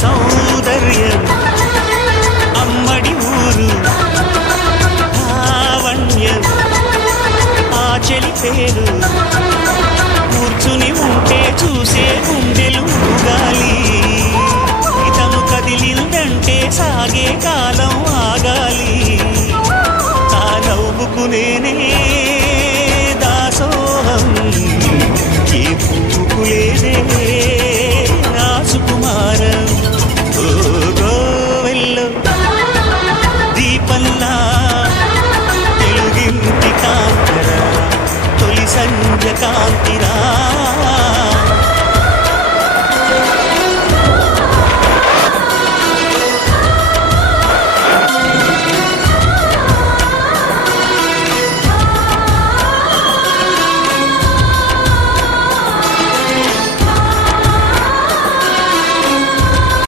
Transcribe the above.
సౌందర్యం అమ్మడి ఊరు లావణ్యం ఆ చెలి పేరు కూర్చుని ఉంటే చూసే గుండెలు ఊగాలి ఇతను కదిలిందంటే సాగే కాలం